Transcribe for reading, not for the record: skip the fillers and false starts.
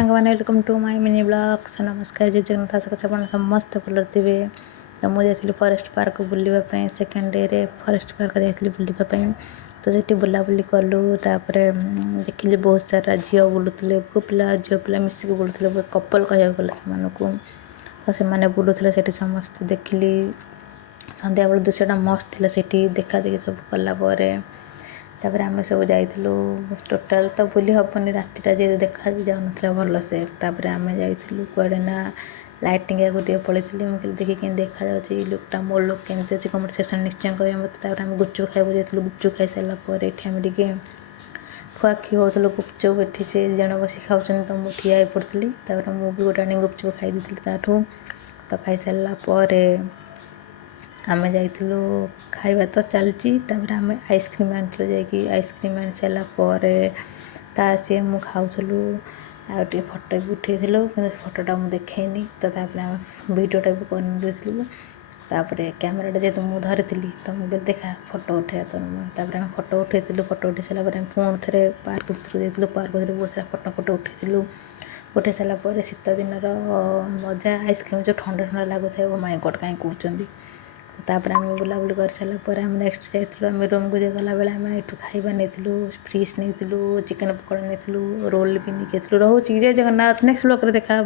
सांग मैंने welcome to my mini blog. So नमस्कार, जय जगन्नाथ। आशा करछि आपण समस्त भल थे। तो मुझे जाइली फॉरेस्ट पार्क बुलवाई सेकेंड डे रे फॉरेस्ट पार्क जाइली बुलवाई। तो सेठी बुलाबुली कलु। तापर देखिली बहुत सारा झील बुलूले, झील पिला मिसिक बुलूले, कपल कह गले तो से बुलूले सेठी समस्त देखिली। संध्या बेल दृश्यटा मस्त थिला सेठी देखा देखी सब कलापर। तापर आम सब जाइलु टोटाल तो बुली हेनी रातिटा जे देखा भी जाऊन भल से। तापर आम जाइलु कड़े ना लाइटिंग गोटे पड़े मुझे देखी कि देखा जाऊँगी लुकटा मो लुक केमती अच्छी कमेंट सेक्शन निश्चय करें मत। तापर आम गुपचुप खाइबू जाइलु। गुपचुप खाई सारापर ये आम टे खुआखी होलु गुपचुप। ये से जन बस खाऊँ तो मुझे ठिया पड़ी। तापर मुझे गोटे आनी गुपचुप खाई ताठू तो खाई सारापर आम जाइलु खाइबा तो चलती। तापर आम आइसक्रीम आनी जाकि आइसक्रीम आनी सारापर सी मु खाऊलु आगे फटो भी उठेलु कि फटोटा मुझे देखनी। तो आम भिडियोटा भी कर तापर कैमेराटा जेहतु मुझे धरी तो मुझे देखा फोटो उठे तो आम फोटो उठेलु। फोटो उठे सारापर पुणी थे पार्क भर जाइलु। पार्क भर बहुत सारा फोटो उठेलु। उठे सारापर शीत दिन मजा आइसक्रीम जो ठंडा ठंडा लगुए ओ माय गॉड कहीं कहते। तापर आम बुलाबुली कर सारापर आम नेक्स्ट जाइलु आम रूम को गला बेले आम ये खाइबा नहीं फ्रिज नहीं चिकेन पकड़ा नहीं रोल भी नहीं रोचे जय जगन्नाथ। नेक्स्ट ब्लॉग देखा।